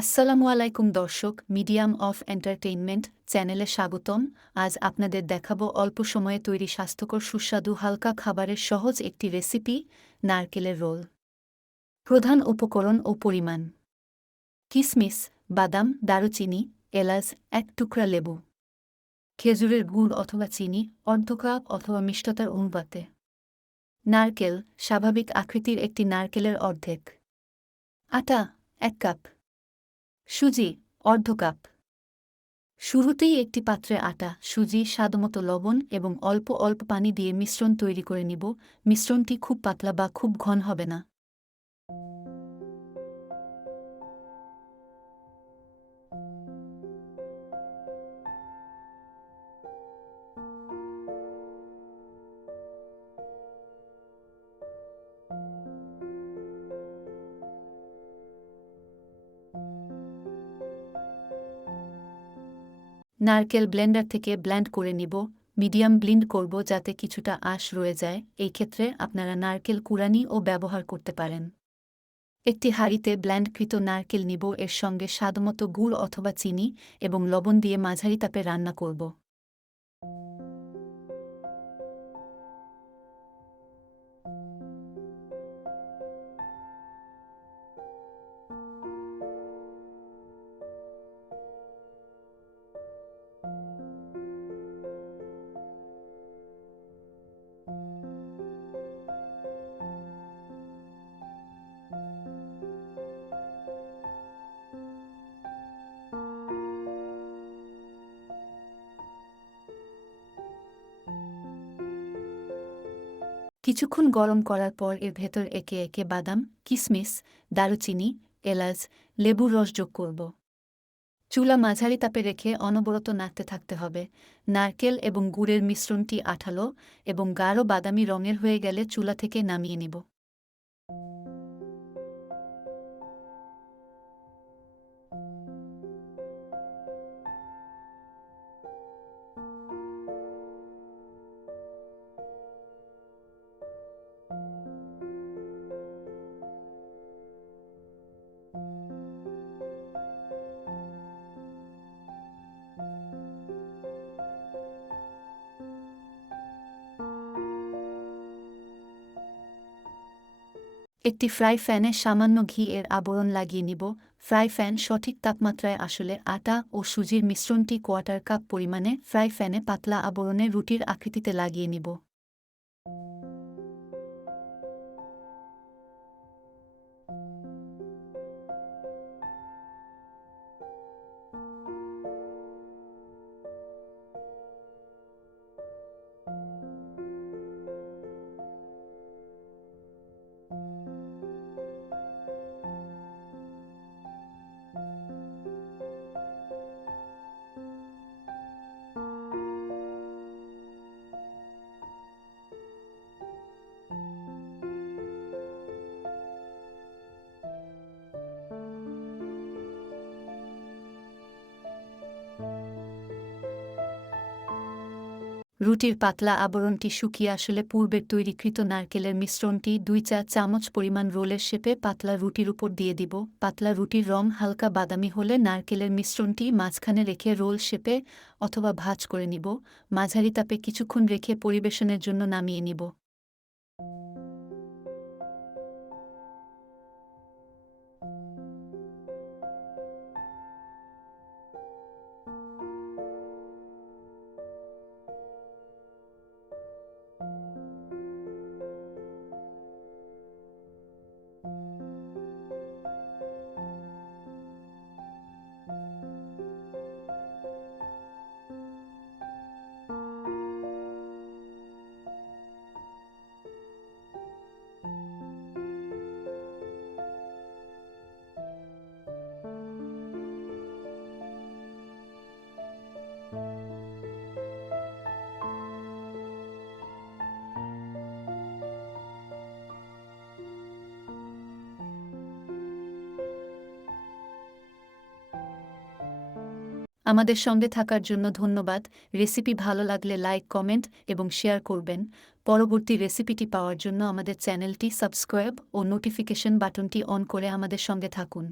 আসসালামু আলাইকুম দর্শক, মিডিয়াম অফ এন্টারটেইনমেন্ট চ্যানেলে স্বাগতম। আজ আপনাদের দেখাবো অল্প সময়ে তৈরি স্বাস্থ্যকর সুস্বাদু হালকা খাবারের সহজ একটি রেসিপি, নারকেলের রোল। প্রধান উপকরণ ও পরিমাণ: কিশমিশ, বাদাম, দারুচিনি, এলাচ, 1 টুকরা লেবু, খেজুরের গুড় অথবা চিনি অর্ধ কাপ অথবা মিষ্টতার অনুপাতে, নারকেল, স্বাভাবিক আকৃতির একটি নারকেলের অর্ধেক, আটা 1 কাপ, সুজি অর্ধ কাপ। শুরুতেই একটি পাত্রে আটা, সুজি, স্বাদমতো লবণ এবং অল্প অল্প পানি দিয়ে মিশ্রণ তৈরি করে নিব। মিশ্রণটি খুব পাতলা বা খুব ঘন হবে না। নারকেল ব্লেন্ডার থেকে ব্লেন্ড করে নিব। মিডিয়াম ব্লেন্ড করব যাতে কিছুটা আঁশ রয়ে যায়। এই ক্ষেত্রে আপনারা নারকেল কুড়ানিও ব্যবহার করতে পারেন। একটি হাঁড়িতে ব্লেন্ডকৃত নারকেল নিব, এর সঙ্গে স্বাদমতো গুড় অথবা চিনি এবং লবণ দিয়ে মাঝারি তাপে রান্না করব। কিছুক্ষণ গরম করার পর এর ভেতর একে একে বাদাম, কিশমিশ, দারুচিনি, এলাচ, লেবুর রস যোগ করব। চুলা মাঝারি তাপে রেখে অনবরত নাড়তে থাকতে হবে। নারকেল এবং গুড়ের মিশ্রণটি আঠালো এবং গাঢ় বাদামি রঙের হয়ে গেলে চুলা থেকে নামিয়ে নিব। একটি ফ্রাই প্যানে সামান্য ঘি এর আবরণ লাগিয়ে নিব। ফ্রাই প্যান সঠিক তাপমাত্রায় আসলে আটা ও সুজির মিশ্রণটি কোয়ার্টার কাপ পরিমাণে ফ্রাই প্যানে পাতলা আবরণে রুটির আকৃতিতে লাগিয়ে নিব। রুটির পাতলা আবরণটি শুকিয়ে আসলে পূর্বের তৈরিকৃত নারকেলের মিশ্রণটি 2 চা চামচ পরিমাণ রোলের শেপে পাতলা রুটির উপর দিয়ে দিব। পাতলা রুটির রং হালকা বাদামি হলে নারকেলের মিশ্রণটি মাঝখানে রেখে রোল শেপে অথবা ভাঁজ করে নিব। মাঝারি তাপে কিছুক্ষণ রেখে পরিবেশনের জন্য নামিয়ে নিব। আমাদের সঙ্গে থাকার জন্য ধন্যবাদ। রেসিপি ভালো লাগলে লাইক, কমেন্ট এবং শেয়ার করবেন। পরবর্তী রেসিপিটি পাওয়ার জন্য আমাদের চ্যানেলটি সাবস্ক্রাইব ও নোটিফিকেশন বাটনটি অন করে আমাদের সঙ্গে থাকুন।